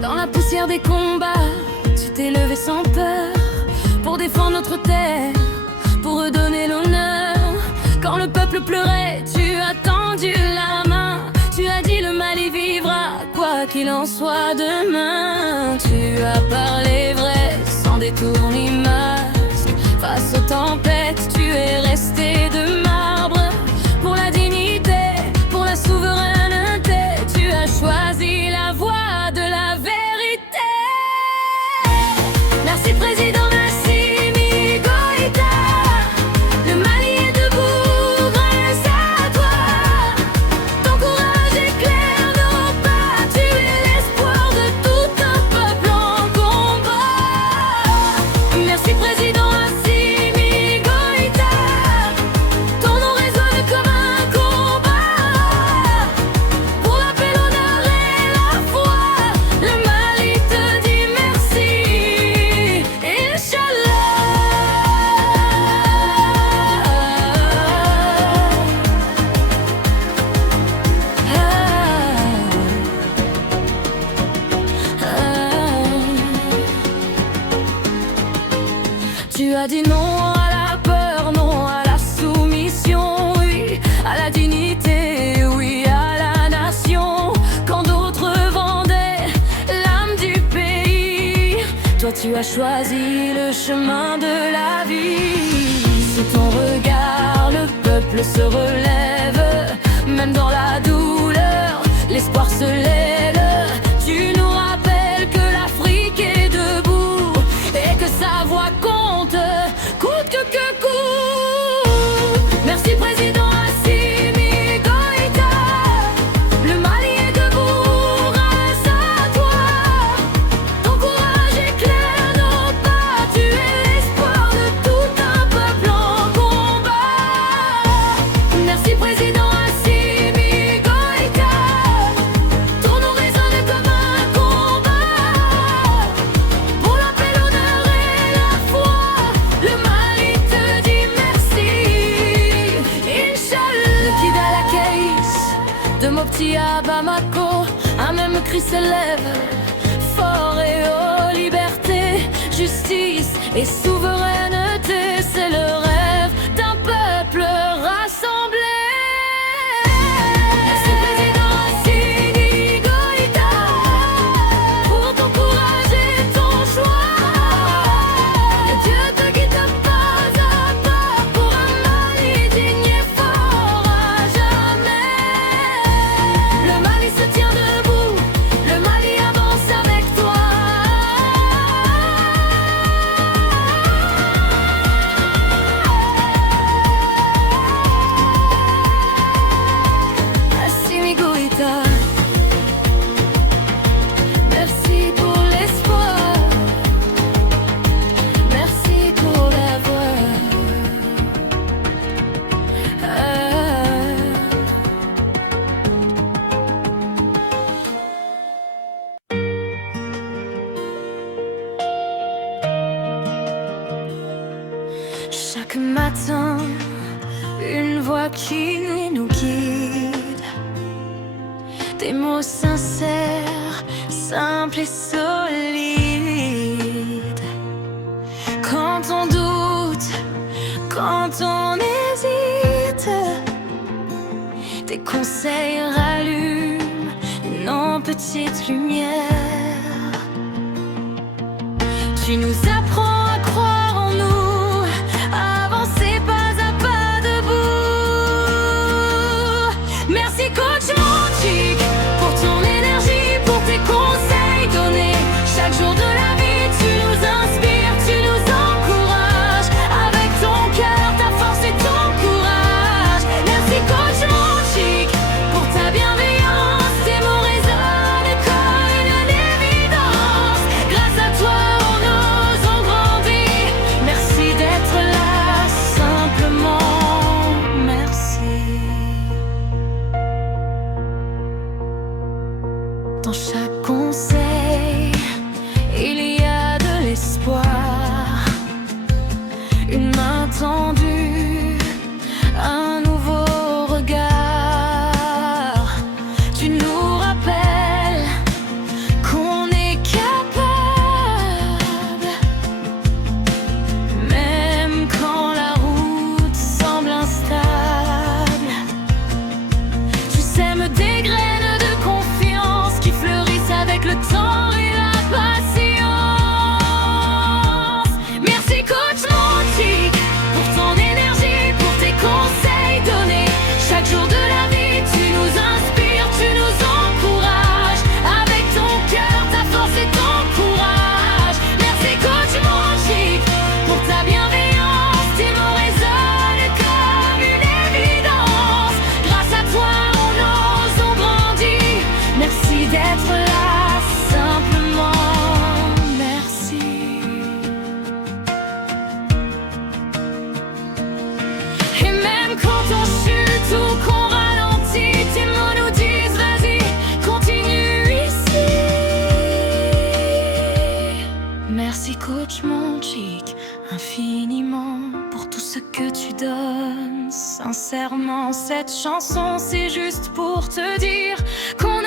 Dans la poussière des combats, tu t'es levé sans peur pour défendre notre terre, pour redonner l'honneur. Quand le peuple pleurait, tu as tendu la main. Tu as dit le Mali vivra, quoi qu'il en soit demain. Tu as parlé vrai, sans détour ni masque. Face aux tempêtes, tu es resté de marbre. Pour la dignité, pour la souveraineté, tu as choisi la voie de la vérité. Merci président Assimi Goïta. Le Mali est debout grâce à toi. Ton courage éclaire nos pas. Tu es l'espoir de tout un peuple en combat. Merci président Assimi Goïta. Ton nom résonne comme un combat. Pour la paix, l'honneur et la foi, le Mali te dit merci. Inch'Allah. Tu as dit non à la peur, non à la soumission, oui à la dignité, oui à la nation. Quand d'autres vendaient l'âme du pays, toi tu as choisi le chemin de la vie. Sous ton regard, le peuple se relève. Même dans la douleur, l'espoir se lève. Tu nous rappelles que l'Afrique est debout et que sa voix compte, coûte que coûte. Merci président Assimi Goïta. Le Mali est debout grâce à toi. Ton courage éclaire nos pas. Tu es l'espoir de tout un peuple en combat. Merci président Assimi Goïta. Ton nom résonne comme un combat. Pour la paix, l'honneur et la foi, le Mali te dit merci. Inch'Allah. De Kidal à Keïs, de Mopti à Bamako, un même cri s'élève, fort et haut, liberté, justice et souveraineté. C'est le rêve d'un peuple rassemblé. Merci président Assimi Goïta pour ton courage et ton choix. Que Dieu te guide pas à pas pour un Mali digne et fort à jamais. Le Mali se tient debout, le Mali avance avec toi. Assimi Goïta, merci pour l'espoir, merci pour la voix. Chaque matin, une voix qui nous guide. Des mots sincères, simples et solides. Quand on doute, quand on hésite, tes conseils rallument nos petites lumières. Tu nous apprends à croire en nous, à avancer pas à pas debout. Merci coach Montique pour ton énergie, pour tes conseils donnés chaque jour de la vie. Tu nous inspires, tu nous encourages avec ton cœur, ta force et ton courage. Merci coach Montique pour ta bienveillance. Tes mots résonnent comme une évidence. Grâce à toi on ose, on grandit. Merci d'être là, simplement merci. Dans chaque conseil, il y a de l'espoir. Une main tendue, un nouveau regard. Tu nous rappelles qu'on est sincèrement, cette chanson c'est juste pour te dire qu'on